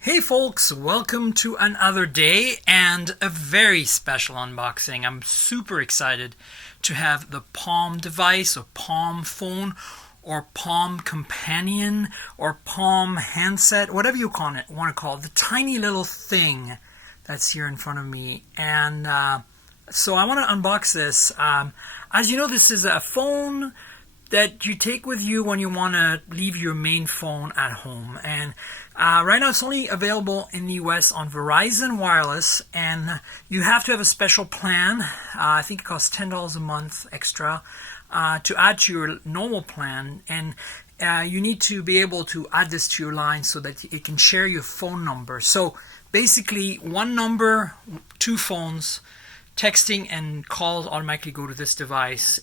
Hey folks, welcome to another day and a very special unboxing. I'm super excited to have the Palm device or Palm phone or Palm companion or Palm handset, whatever you want to call it, the tiny little thing that's here in front of me. And so I want to unbox this. As you know, this is a phone that you take with you when you want to leave your main phone at home. And right now it's only available in the US on Verizon Wireless, and you have to have a special plan. I think it costs $10 a month extra to add to your normal plan. And you need to be able to add this to your line so that it can share your phone number. So basically, one number, two phones, texting and calls automatically go to this device.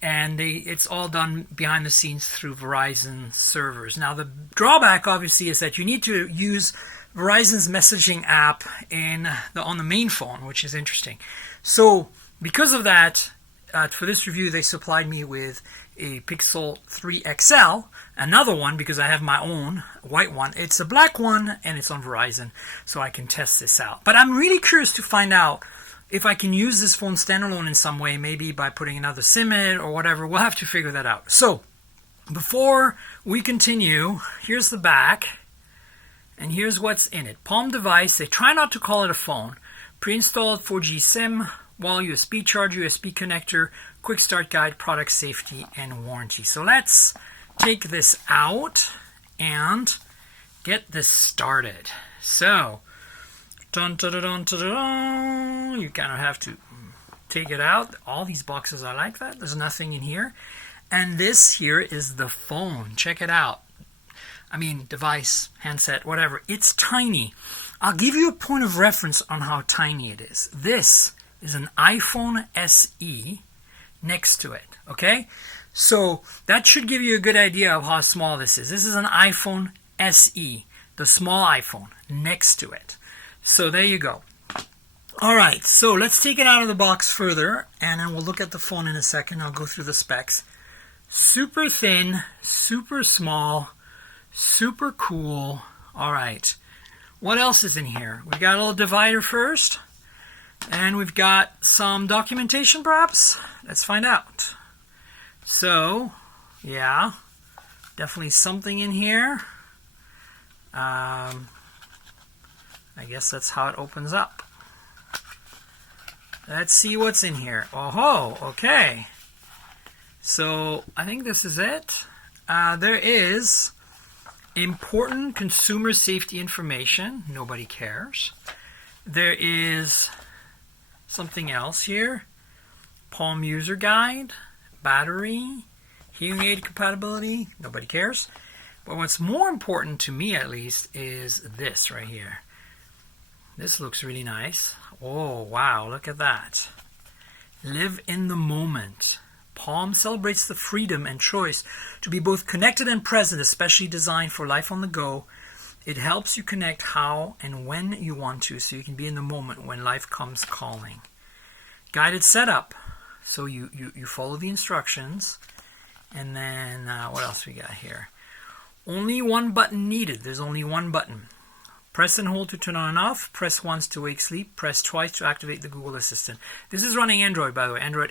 And it's all done behind the scenes through Verizon servers. Now, the drawback, obviously, is that you need to use Verizon's messaging app on the main phone, which is interesting. So, because of that, for this review, they supplied me with a Pixel 3 XL, another one because I have my own white one. It's a black one, and it's on Verizon, so I can test this out. But I'm really curious to find out if I can use this phone standalone in some way, maybe by putting another SIM in it or whatever. We'll have to figure that out. So, before we continue, here's the back, and here's what's in it. Palm device, they try not to call it a phone. Pre-installed 4G SIM, wall USB charger, USB connector, quick start guide, product safety, and warranty. So let's take this out and get this started. So, dun, dun, dun, dun, dun, dun. You kind of have to take it out. All these boxes are like that. There's nothing in here. And this here is the phone. Check it out. I mean, device, handset, whatever. It's tiny. I'll give you a point of reference on how tiny it is. This is an iPhone SE next to it. Okay? So that should give you a good idea of how small this is. This is an iPhone SE, the small iPhone, next to it. So there you go. All right, so let's take it out of the box further, and then we'll look at the phone in a second. I'll go through the specs. Super thin, super small, super cool. All right, what else is in here? We got a little divider first, and we've got some documentation perhaps. Let's find out. So, yeah, definitely something in here. I guess that's how it opens up. Let's see what's in here. Oh, okay. So I think this is it. There is important consumer safety information. Nobody cares. There is something else here. Palm user guide, battery, hearing aid compatibility. Nobody cares. But what's more important to me, at least, is this right here. This looks really nice. Oh, wow, look at that. Live in the moment. Palm celebrates the freedom and choice to be both connected and present, especially designed for life on the go. It helps you connect how and when you want to, so you can be in the moment when life comes calling. Guided setup. So you follow the instructions. And then, what else we got here? Only one button needed. There's only one button. Press and hold to turn on and off. Press once to wake sleep. Press twice to activate the Google Assistant. This is running Android, by the way, Android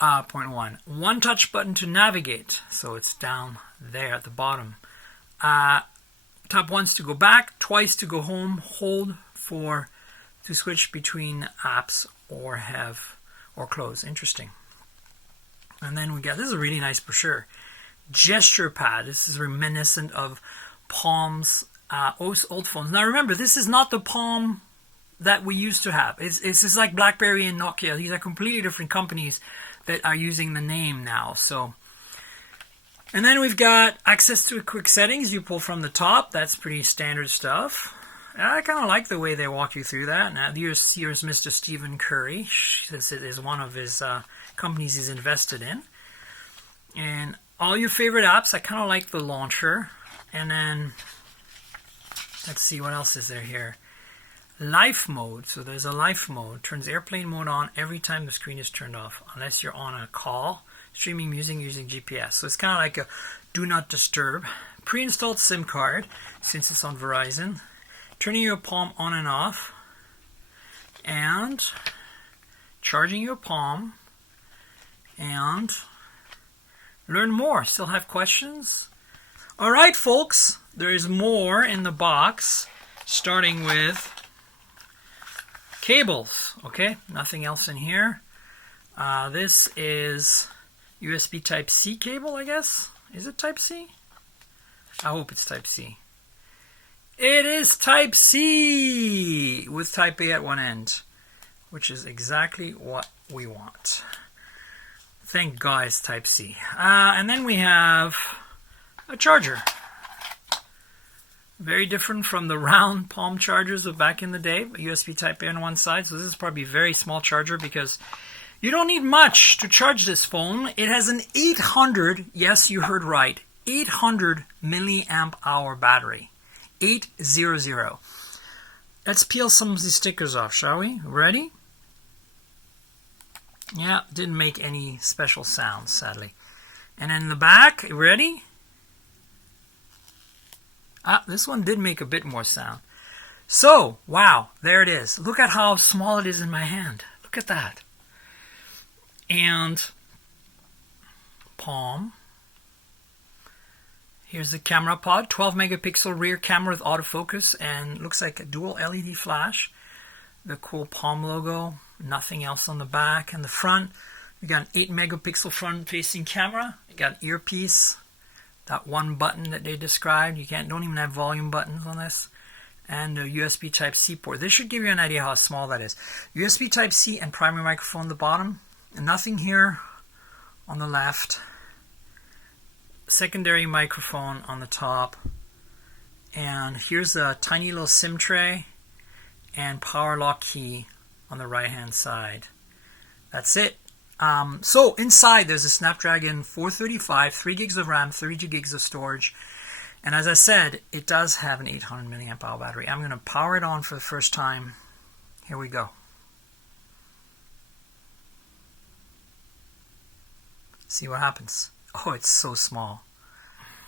8.1. One touch button to navigate. So it's down there at the bottom. Tap once to go back, twice to go home. Hold to switch between apps or close. Interesting. And then we got, this is a really nice brochure. Gesture pad. This is reminiscent of Palm's old phones. Now remember, this is not the Palm that we used to have. It's just like BlackBerry and Nokia. These are completely different companies that are using the name now. So, and then we've got access to quick settings. You pull from the top. That's pretty standard stuff. I kind of like the way they walk you through that. Now here's Mr. Stephen Curry. This is one of his companies he's invested in. And all your favorite apps. I kind of like the launcher. And then let's see what else is there here. Life mode. So there's a life mode. Turns airplane mode on every time the screen is turned off, unless you're on a call, streaming music using GPS. So it's kind of like a do not disturb. pre-installed SIM card, since it's on Verizon, turning your Palm on and off, and charging your Palm, and learn more. Still have questions? All right, folks, there is more in the box, starting with cables. Okay, nothing else in here. This is USB Type-C cable, I guess. Is it Type-C? I hope it's Type-C. It is Type-C with Type-A at one end, which is exactly what we want. Thank God it's Type-C. And then we have a charger. Very different from the round Palm chargers of back in the day. USB Type-A on one side. So this is probably a very small charger because you don't need much to charge this phone. It has an 800, yes, you heard right, 800 milliamp hour battery. 800. Let's peel some of these stickers off, shall we? Ready? Yeah, didn't make any special sounds, sadly. And in the back, ready? This one did make a bit more sound. So, wow, there it is. Look at how small it is in my hand. Look at that. And Palm. Here's the camera pod. 12 megapixel rear camera with autofocus and looks like a dual LED flash. The cool Palm logo. Nothing else on the back. And the front, we got an 8 megapixel front facing camera. You got an earpiece. That one button that they described. You don't even have volume buttons on this. And a USB Type-C port. This should give you an idea how small that is. USB Type-C and primary microphone at the bottom. And nothing here on the left. Secondary microphone on the top. And here's a tiny little SIM tray and power lock key on the right hand side. That's it. So inside there's a Snapdragon 435, 3 gigs of RAM, 32 gigs of storage. And as I said, it does have an 800 milliamp hour battery. I'm going to power it on for the first time. Here we go. See what happens. Oh, it's so small.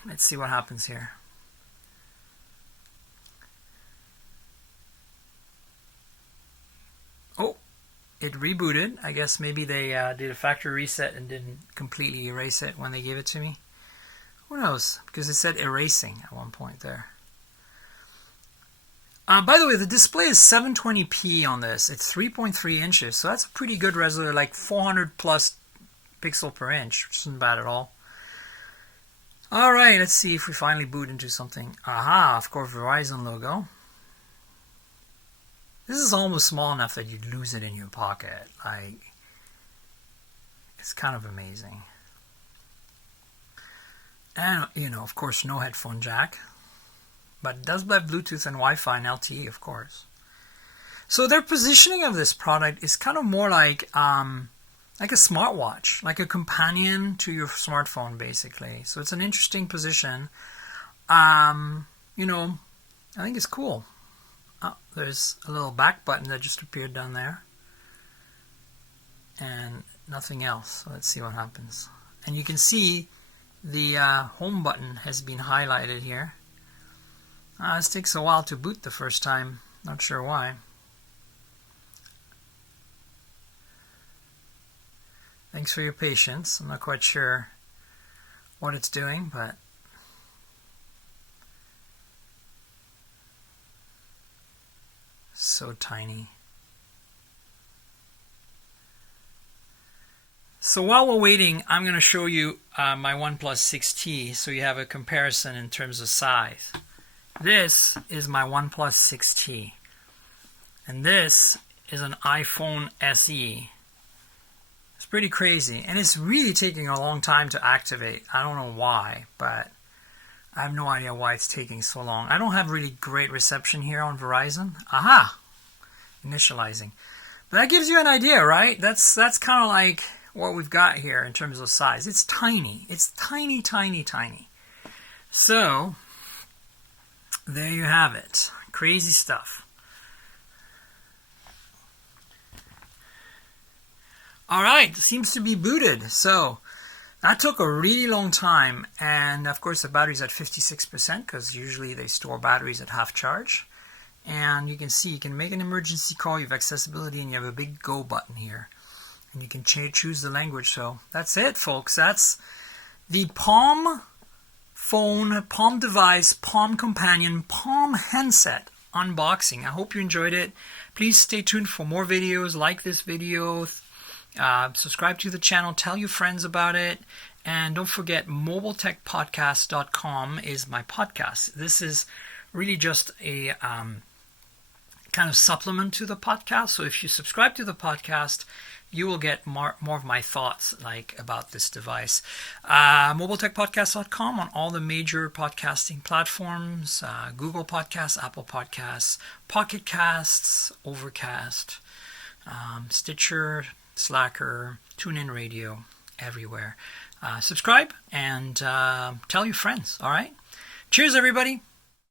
Let's see what happens here. Oh, it rebooted. I guess maybe they did a factory reset and didn't completely erase it when they gave it to me. Who knows? Because it said erasing at one point there. By the way, the display is 720p on this. It's 3.3 inches, so that's a pretty good resolution, like 400 plus pixel per inch, which isn't bad at all. Alright, let's see if we finally boot into something. Aha, of course, Verizon logo. This is almost small enough that you'd lose it in your pocket. Like, it's kind of amazing. And, you know, of course, no headphone jack. But it does have Bluetooth and Wi-Fi and LTE, of course. So their positioning of this product is kind of more like a smartwatch, like a companion to your smartphone, basically. So it's an interesting position. You know, I think it's cool. Oh, there's a little back button that just appeared down there. And nothing else. So let's see what happens. And you can see the home button has been highlighted here. This takes a while to boot the first time. Not sure why. Thanks for your patience. I'm not quite sure what it's doing, but so tiny. So while we're waiting, I'm going to show you my OnePlus 6T so you have a comparison in terms of size. This is my OnePlus 6T, and this is an iPhone SE. It's pretty crazy, and it's really taking a long time to activate. I don't know why, but I have no idea why it's taking so long. I don't have really great reception here on Verizon. Aha! Initializing. But that gives you an idea, right? That's kind of like what we've got here in terms of size. It's tiny. It's tiny, tiny, tiny. So, there you have it. Crazy stuff. Alright, seems to be booted. So, That took a really long time, and of course the battery's at 56% because usually they store batteries at half charge. And you can see you can make an emergency call, you have accessibility, and you have a big go button here. And you can choose the language. So that's it, folks. That's the Palm phone, Palm device, Palm companion, Palm handset unboxing. I hope you enjoyed it. Please stay tuned for more videos. Like this video, subscribe to the channel, tell your friends about it, and don't forget mobiletechpodcast.com is my podcast. This is really just a kind of supplement to the podcast. So if you subscribe to the podcast, you will get more of my thoughts about this device. Mobiletechpodcast.com on all the major podcasting platforms, Google Podcasts, Apple Podcasts, Pocket Casts, Overcast, Stitcher, Slacker, TuneIn Radio, everywhere. Subscribe and tell your friends, all right? Cheers, everybody.